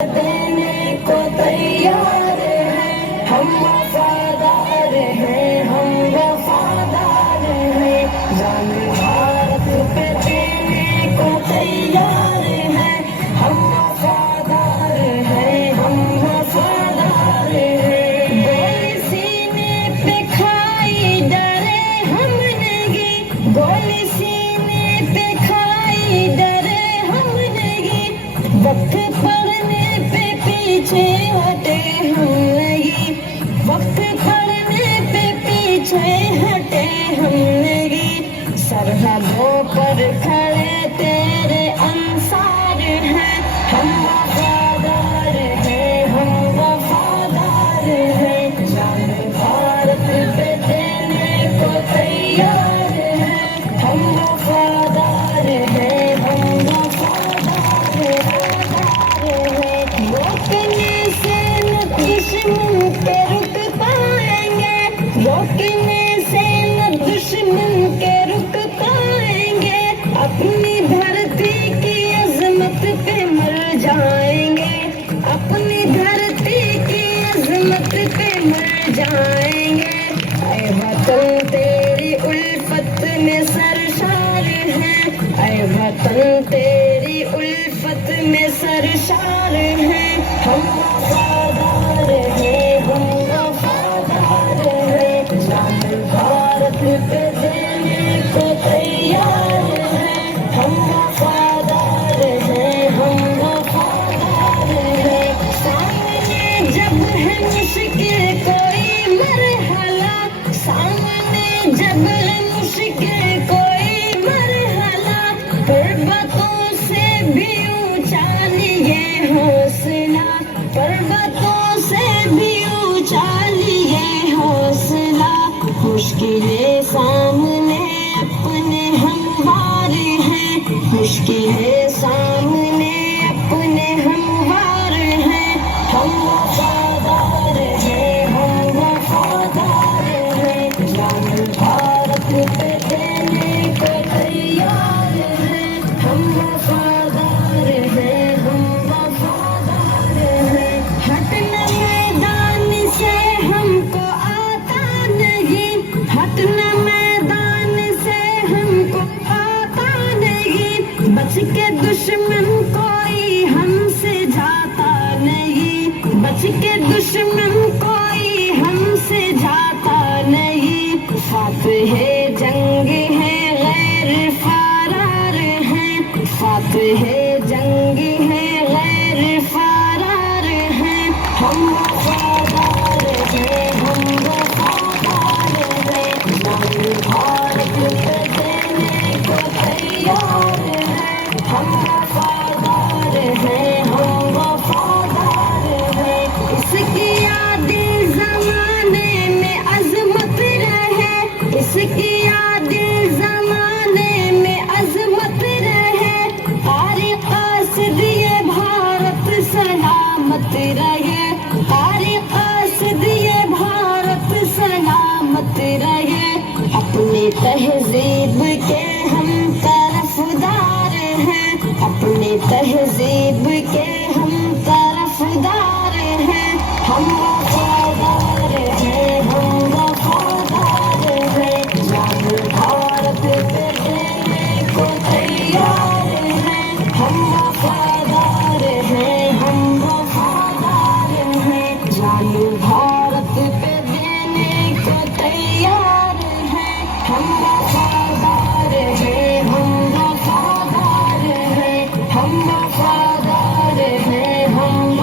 دینے کو تیار ہیں، ہم وفادار ہیں، ہم وفادار ہیں، جان بھارت پہ دینے کو تیار ہیں، ہم وفادار ہیں، ہم وفادار ہیں، گولی سینے پہ کھائی ڈرے ہم نہیں، گولی سینے پہ کھائی ڈرے ہم نہیں، وقت پڑنے پہ پیچھے ہٹے ہم نہیں، وقت پڑنے پہ پیچھے ہٹے ہم نہیں، سرحدوں پر کھڑے تیرے انصار ہیں، ہم وفادار ہیں، ہم وفادار ہیں، جان بھارت پہ دینے کو تیار ہیں، ہم وفادار ہیں، ہم وفادار ہیں، روکنے سے نہ دشمن کے رک پائیں گے، روکنے سے نہ دشمن کے رک پائیں گے، اپنی دھرتی کی عظمت پہ مر جائیں گے، اپنی دھرتی کی عظمت پہ مر جائیں گے، اے وطن تیری الفت میں سرشار ہیں، اے وطن تیری الفت میں سرشار ہیں، ہم وفادار ہیں، ہم وفادار ہیں، جان بھارت پہ دینے کو تیار ہیں، ہم وفادار ہیں، ہم وفادار ہیں، سامنے جب ہے مشکل کوئی مرحلہ، سامنے جب ہے مشکل کوئی مرحلہ، پربتوں سے بھی اونچا لیے حوصلہ، پربتوں سے بھی اونچا لیے حوصلہ، مشکلیں سامنے اپنے ہموار ہیں، مشکلیں سامنے اپنے ہموار ہیں، ہم وفادار ہیں، ہم وفادار ہیں، جان بھارت پہ دینے کو تیار ہیں، ہم وفادار ہیں، ہم وفادار ہیں، ہٹنا میدان سے ہم کو آتا نہیں، ہٹنا میدان سے ہم کو آتا نہیں، بچ کے دشمن کوئی ہم سے جاتا نہیں، بچ کے دشمن کوئی ہم سے جاتا نہیں، فاتح جنگ ہے غیر فرار ہیں، فاتح جنگ ہے غیر فرار ہیں، ہم وفادار ہیں، ہم وفادار ہیں، جان بھارت پہ دینے کو تیار ہیں، ہم وفادار ہیں، ہم وفادار ہیں، اس کی یاد زمانے میں عظمت رہے، اس کی یاد زمانے میں عظمت رہے، تاریخ قاصد یہ بھارت سلامت رہے، تاریخ قاصد یہ بھارت سلامت رہے، اپنی تہذیب کے ہم طرفدار ہیں، اپنی تہذیب کے ہم طرفدار ہیں، ہم وفادار ہیں، ہم وفادار ہیں، جان بھارت پہ دینے کو تیار ہیں، ہم وفادار ہیں، ہم وفادار ہیں، جان بھارت پہ دینے کو تیار ہیں، ہم وفادار ہیں، ہم وفادار ہیں، ہم وفادار ہیں، ہم